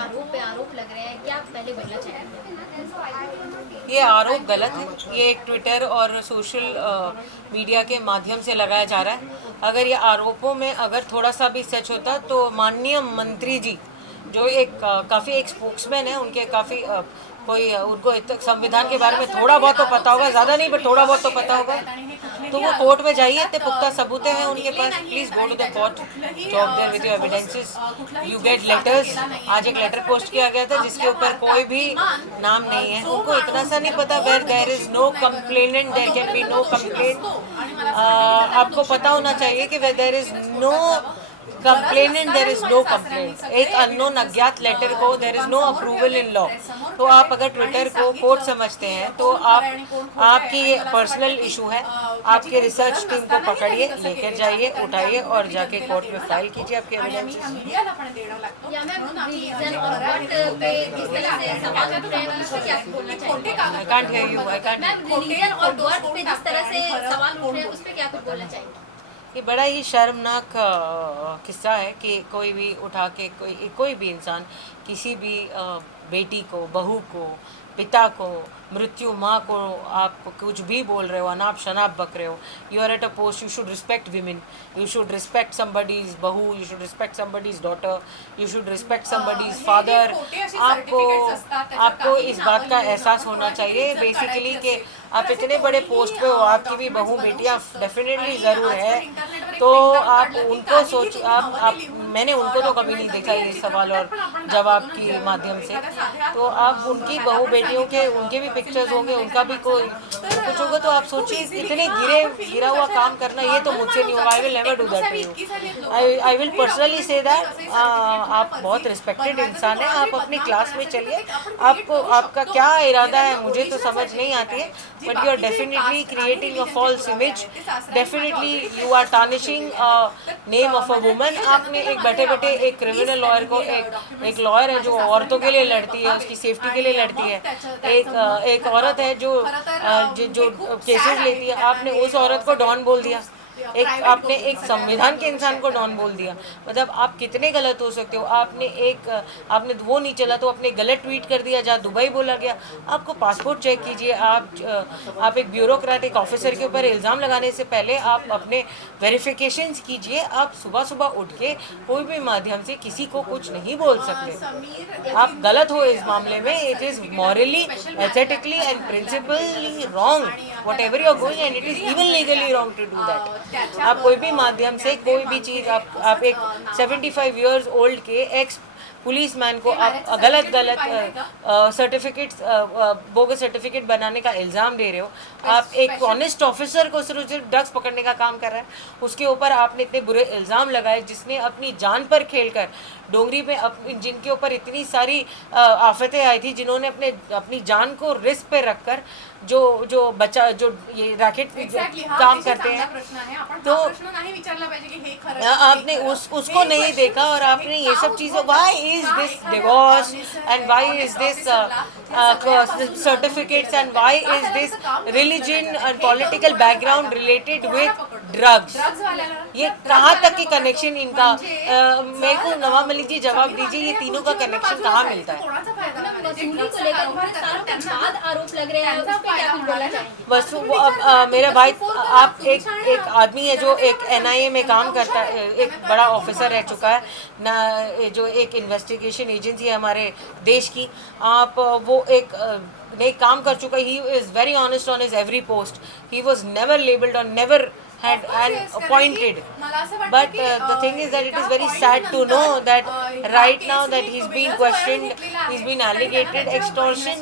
आरोप पे आरोप लग रहे हैं, क्या आप पहले बोलना चाहेंगे? ये आरोप गलत है। ये एक ट्विटर और सोशल मीडिया के माध्यम से लगाया जा रहा है। अगर ये आरोपों में अगर थोड़ा सा भी सच होता तो माननीय मंत्री जी जो एक काफ़ी एक स्पोक्समैन है, उनके काफ़ी कोई उनको संविधान के बारे में थोड़ा बहुत तो पता होगा, ज़्यादा नहीं बट थोड़ा बहुत तो पता होगा, तो वो कोर्ट में जाइए। इतने पुख्ता सबूत हैं उनके पास, please go to the court, talk there with your evidences, you get letters. आज एक लेटर पोस्ट किया गया था जिसके ऊपर कोई भी नाम नहीं है। उनको इतना सा नहीं पता where there is no complainant there can be no complaint. आपको पता होना चाहिए कि where there is no complainant there is no complaint. एक अननोन अज्ञात लेटर को there is no approval in law. तो आप अगर ट्विटर को कोर्ट समझते हैं तो आपकी ये पर्सनल इशू है। आपके रिसर्च टीम को पकड़िए, लेकर जाइए, उठाइए और जाके कोर्ट में फाइल कीजिए आपके एविडेंसेस। या मैम रीजन और व्हाट पे जिस तरह से सवाल उठ रहे हैं उस पे क्या बोलना चाहेंगे? I can't hear you, I can't. Ma'am reason और व्हाट पे जिस तरह से सवाल उठ रहे हैं उस पे क्या कुछ बोलना चाहेंगे? ये बड़ा ही शर्मनाक किस्सा है कि कोई भी उठा के कोई भी इंसान किसी भी बेटी को, बहू को, पिता को, मृत्यु माँ को आप कुछ भी बोल रहे हो, अनाप शनाप बक रहे हो। You are at a post, you should respect women, you should respect somebody's बहू, you should respect somebody's daughter, you should respect somebody's father. आपको इस बात का एहसास होना चाहिए बेसिकली कि आप इतने बड़े पोस्ट पे हो, आपकी भी बहू बेटियां डेफिनेटली ज़रूर है। तो आप उनको मैंने उनको तो कभी नहीं देखा ये सवाल और जवाब के माध्यम से। तो आप उनकी बहू बेटियों के उनके भी पिक्चर्स होंगे, उनका भी कोई कुछ होगा, तो आप सोचिए इतने गिरा हुआ काम करना ये तो मुझसे नहीं होगा। I will never do that to you. I will personally say that आप बहुत रिस्पेक्टेड इंसान हैं, आप अपनी क्लास में चलिए। आपको आपका क्या इरादा है मुझे तो समझ नहीं आती है, but you are definitely creating a false image, definitely you are tarnishing name of a woman. आपने एक बैठे बैठे एक क्रिमिनल लॉयर को, एक लॉयर है जो औरतों के लिए लड़ती है, उसकी सेफ्टी के लिए लड़ती है, एक औरत है जो केसेस लेती है, आपने उस औरत को डॉन बोल दिया। आपने एक संविधान के इंसान को डॉन बोल दिया। मतलब आप कितने गलत हो सकते हो। आपने वो नहीं चला तो आपने गलत ट्वीट कर दिया जहाँ दुबई बोला गया। आपको पासपोर्ट चेक कीजिए। आप एक ब्यूरोक्रेटिक ऑफिसर के ऊपर इल्ज़ाम लगाने से पहले आप अपने वेरिफिकेशंस कीजिए। आप सुबह सुबह उठ के कोई भी माध्यम से किसी को कुछ नहीं बोल सकते। आप गलत हो इस मामले में। It is morally, ethically and principally wrong whatever you are going, and it is even legally wrong to do that. आप कोई भी माध्यम से कोई भी चीज़ आप एक 75 ईयर्स ओल्ड के एक्स पुलिस मैन को आप गलत सर्टिफिकेट, बोगस सर्टिफिकेट बनाने का इल्ज़ाम दे रहे हो। आप एक ऑनेस्ट ऑफिसर को सिर्फ ड्रग्स पकड़ने का काम कर रहा है, उसके ऊपर आपने इतने बुरे इल्ज़ाम लगाए, जिसने अपनी जान पर खेलकर डोंगरी में जिनके ऊपर इतनी सारी आफतें आई थी, जिन्होंने अपनी जान को रिस्क पे रखकर जो ये रैकेट काम करते हैं, तो आपने उसको नहीं देखा और आपने ये सब चीज़ें, why is this divorce and why is this certificates and why is this religion and political background related with drugs. ये कहाँ तक की कनेक्शन इनका, मेरे को नवाब मलिक जी जवाब दीजिए, ये तीनों का कनेक्शन कहाँ मिलता है? आरोप लग रहे हैं, बस वो मेरा भाई, आप एक आदमी है जो एक NIA में काम करता है, एक बड़ा ऑफिसर रह चुका है ना, जो एक इन्वेस्टिगेशन एजेंसी है हमारे देश की। आप वो एक काम कर चुका है। He is very honest on his every post. He was never labelled और never had and appointed, but the thing is that it is very sad to know that right now that he's being questioned, he's been alleged extortion।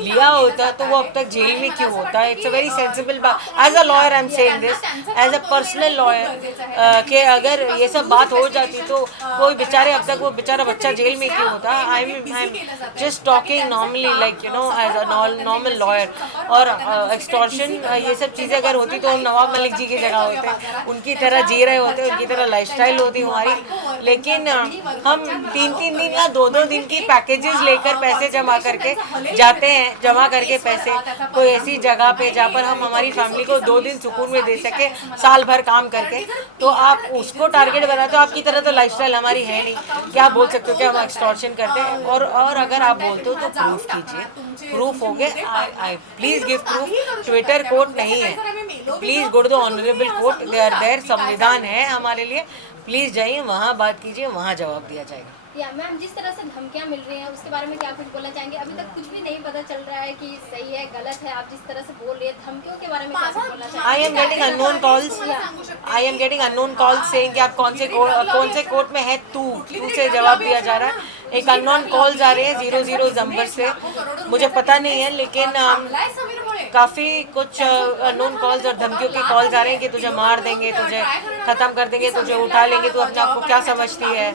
लिया होता तो वो अब तक jail में क्यों होता है? It's a very sensible बात। As a lawyer I'm saying this, as a personal lawyer, कि अगर ये सब बात हो जाती तो कोई बेचारे अब तक वो बेचारा बच्चा जेल में क्यों होता? I'm just talking normally, like you know, as a normal lawyer। और extortion ये सब चीज़ें अगर होती तो हम नवाब मलिक जी की जगह होते, उनकी तरह जी रहे होते, उनकी तरह लाइफस्टाइल होती हमारी। लेकिन हम 3-3 दिन या 2-2 दिन की पैकेजेस लेकर पैसे जमा करके जाते हैं, जमा करके पैसे कोई ऐसी जगह पे जहाँ पर हम हमारी फैमिली को 2 दिन सुकून में दे सके साल भर काम करके, तो आप उसको टारगेट बनाते हो। आपकी तरह तो लाइफस्टाइल हमारी है नहीं कि आप बोल सकते हो कि हम एक्सटॉर्शन करते हैं। और अगर आप बोलते हो तो प्रूफ कीजिए, प्रूफ हो गए, I please give proof. Twitter court नहीं है, please go to the honourable court, they are there, संविधान है हमारे लिए, प्लीज जाइए वहाँ बात कीजिए, वहाँ जवाब दिया जाएगा। या मैम, जिस तरह से धमकियां मिल रही हैं उसके बारे में क्या कुछ बोलना चाहेंगे? अभी तक कुछ भी नहीं पता चल रहा है कि सही है गलत है, आप जिस तरह से बोल रही है धमकियों के बारे में क्या कुछ बोलना चाहेंगे? I am getting unknown calls, I am getting unknown calls saying कि आप कौन से कोर्ट में है, तू से जवाब दिया जा रहा है। एक अननोन कॉल्स आ रहे हैं 00 नंबर से, मुझे पता नहीं है, लेकिन काफ़ी कुछ अननोन कॉल्स और धमकियों के कॉल्स आ रहे हैं कि तुझे मार देंगे, तुझे ख़त्म कर देंगे, तुझे उठा लेंगे, तू अपने आप को क्या समझती है,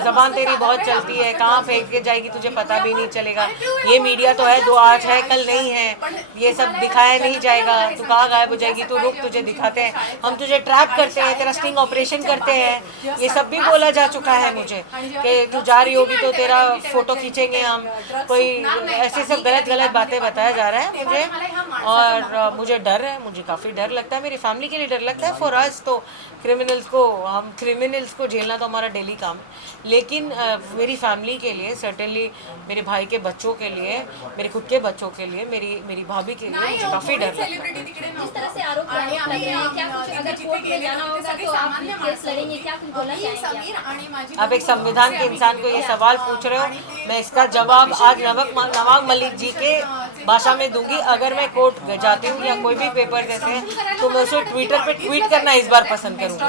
ज़बान तेरी बहुत चलती है, कहाँ फेंक के जाएगी तुझे पता भी नहीं चलेगा। ये मीडिया तो है, दो आज है कल नहीं है, ये सब दिखाया नहीं जाएगा, तू कहाँ गायब हो जाएगी, तू रुक, तुझे दिखाते हैं, हम तुझे ट्रैप करते हैं, तेरा स्टिंग ऑपरेशन करते हैं, ये सब भी बोला जा चुका है मुझे कि तू जा रही होगी तो तेरा फोटो खींचेंगे हम, कोई ऐसे सब गलत बातें बताया जा रहा है मुझे। और मुझे डर है, मुझे काफ़ी डर लगता है, मेरी फैमिली के लिए डर लगता है। फॉर अस तो क्रिमिनल्स को झेलना तो हमारा डेली काम है, लेकिन मेरी फैमिली के लिए, सर्टेनली मेरे भाई के बच्चों के लिए, मेरे खुद के बच्चों के लिए, मेरी भाभी के लिए मुझे काफ़ी डर लगता है। जिस तरह से आरोप लग रहे हैं, क्या कुछ अगर कोर्ट में जाना होगा तो आप केस लड़ेंगे, क्या कुछ बोलना चाहेंगे? आप एक संविधान के इंसान को ये सवाल पूछ रहे हो, मैं इसका जवाब आज नवाब मलिक जी के भाषा में दूंगी। अगर मैं कोर्ट जाती हूँ या कोई भी पेपर देते हैं तो मैं उसे ट्विटर पे ट्वीट करना इस बार पसंद करूँगी। मैम,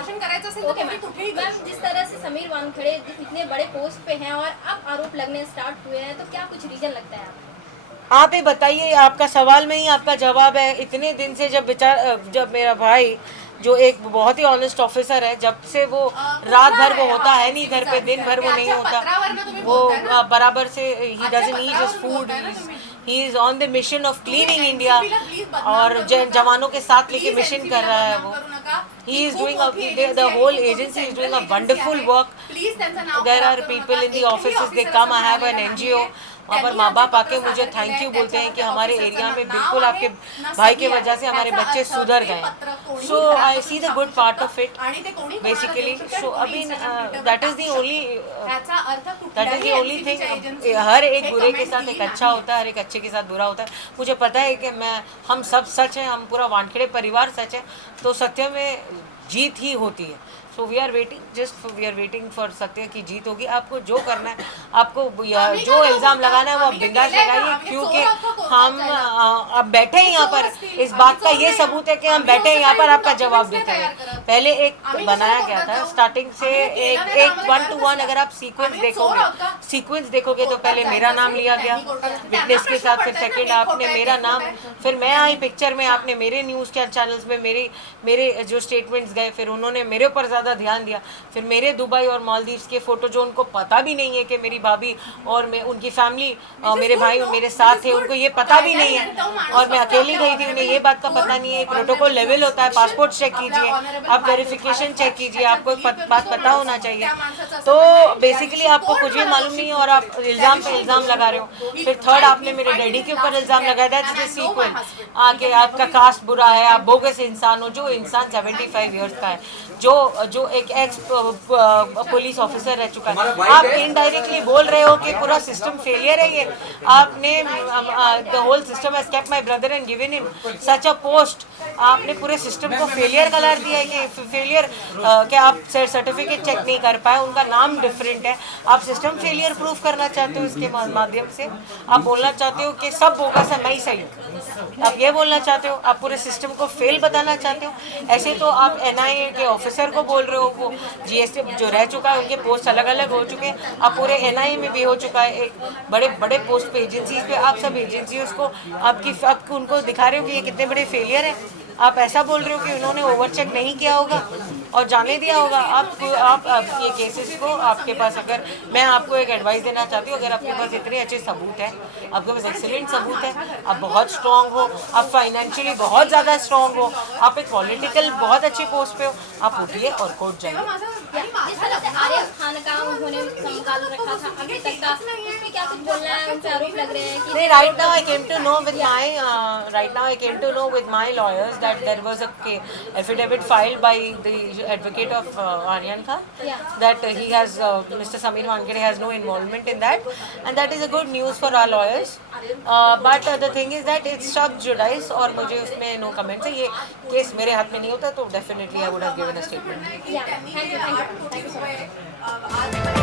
जिस तरह से समीर वानखेड़े इतने बड़े पोस्ट पे हैं और अब आरोप लगने स्टार्ट हुए हैं, तो क्या कुछ रीजन लगता है आपको? आप ही बताइए, आपका सवाल में ही आपका जवाब है। इतने दिन से जब मेरा भाई जो एक बहुत ही ऑनेस्ट ऑफिसर है, जब से वो रात भर वो होता है नहीं घर पे, दिन भर वो नहीं होता, वो बराबर से he doesn't eat his food, he is on the mission of cleaning India, और जवानों के साथ लेके मिशन कर रहा है वो। He is doing the whole agency is doing a wonderful work. There are people in the offices, they come, I have an NGO, वहाँ पर माँ बाप आके मुझे थैंक यू बोलते हैं कि हमारे एरिया में बिल्कुल आपके भाई के वजह से हमारे बच्चे सुधर गए। So I see the good part of it basically. So अभी that is the only thing. हर एक बुरे के साथ एक अच्छा होता है, हर एक अच्छे के साथ बुरा होता है। मुझे पता है कि हम सब सच हैं, हम पूरा वानखेड़े परिवार सच है, तो सत्य में जीत ही होती है। So we are waiting for सत्य की जीत होगी। आपको जो करना है, आपको जो इल्ज़ाम लगाना है वो आप बिंदास लगाइए, क्योंकि हम अब बैठे हैं यहाँ पर, इस बात का ये सबूत है कि हम बैठे हैं यहाँ पर आपका जवाब देते हैं। पहले एक बनाया गया था स्टार्टिंग से, एक 1-to-1 अगर आप सीक्वेंस देखोगे तो पहले मेरा नाम लिया गया विटनेस के साथ, फिर सेकेंड आपने मेरा नाम, फिर मैं आई पिक्चर में, आपने मेरे न्यूज़ चैनल्स में मेरे जो स्टेटमेंट्स गए, फिर उन्होंने मेरे ऊपर ज़्यादा ध्यान दिया, फिर मेरे दुबई और मालदीव्स के फ़ोटो जो उनको पता भी नहीं है कि मेरी भाभी और मैं उनकी फैमिली, मेरे भाई मेरे साथ थे, उनको ये पता भी नहीं है, और मैं अकेली गई थी, उन्हें ये बात का पता नहीं है। प्रोटोकॉल लेवल होता है, पासपोर्ट चेक कीजिए, आप वेरिफिकेशन चेक कीजिए, आपको एक बात पता होना चाहिए। तो बेसिकली आपको कुछ भी मालूम नहीं है और आप इल्ज़ाम पे इल्ज़ाम लगा रहे हो। फिर थर्ड आपने मेरे डैडी के ऊपर इल्ज़ाम लगाया था, जिससे सीक्वेंस आके आपका कास्ट बुरा है, आप बोगस इंसान हो। जो इंसान 75 ईयर्स का है, जो एक एक्स पुलिस ऑफिसर रह चुका है, आप इनडायरेक्टली बोल रहे हो कि पूरा सिस्टम फेलियर है। ये आपने the whole system has kept my brother and given him such a post. आपने पूरे सिस्टम को फेलियर करार दिया है कि फेलियर कि आप सर्टिफिकेट चेक नहीं कर पाए, उनका नाम डिफरेंट है। आप सिस्टम फेलियर प्रूफ करना चाहते हो इसके माध्यम से, आप बोलना चाहते हो कि सब बोगस है, मैं ही सही हूँ, आप ये बोलना चाहते हो, आप पूरे सिस्टम को फेल बताना चाहते हो। ऐसे तो आप NIA के ऑफिसर को बोल रहे हो, वो GST जो रह चुका है, उनके पोस्ट अलग अलग हो चुके हैं, आप पूरे NIA में भी हो चुका है, एक बड़े पोस्ट पे एजेंसीज पे, आप सब एजेंसीज को आपको उनको दिखा रहे हो कि ये कितने बड़े फेलियर हैं। आप ऐसा बोल रहे हो कि उन्होंने ओवरचेक नहीं किया होगा। और जाने दिया होगा। आप ये केसेस को, आपके पास अगर, मैं आपको एक एडवाइस देना चाहती हूँ, अगर आपके पास इतने अच्छे सबूत हैं, आपके पास एक्सीलेंट सबूत है, आप बहुत स्ट्रॉन्ग हो, आप फाइनेंशियली बहुत ज़्यादा स्ट्रॉन्ग हो, आप एक पॉलिटिकल बहुत अच्छी पोस्ट पे हो, आप उठिए और कोर्ट जाइए। जिस तरह से आर्यन खान का उन्होंने संगाल रखा था अभी तक का, उसमें क्या कुछ बोलना है? उनसे आरोप लग रहे हैं कि नहीं, right now I came to know with my lawyers that there was a affidavit filed by the advocate of Aryan Khan, that he has Mr. Sameer Wankhede has no involvement in that, and that is a good news for our lawyers. But the thing is that it's sub judice और मुझे उसमें no comments है। ये case मेरे हाथ में नहीं होता तो definitely I would have given a statement. thank you so much.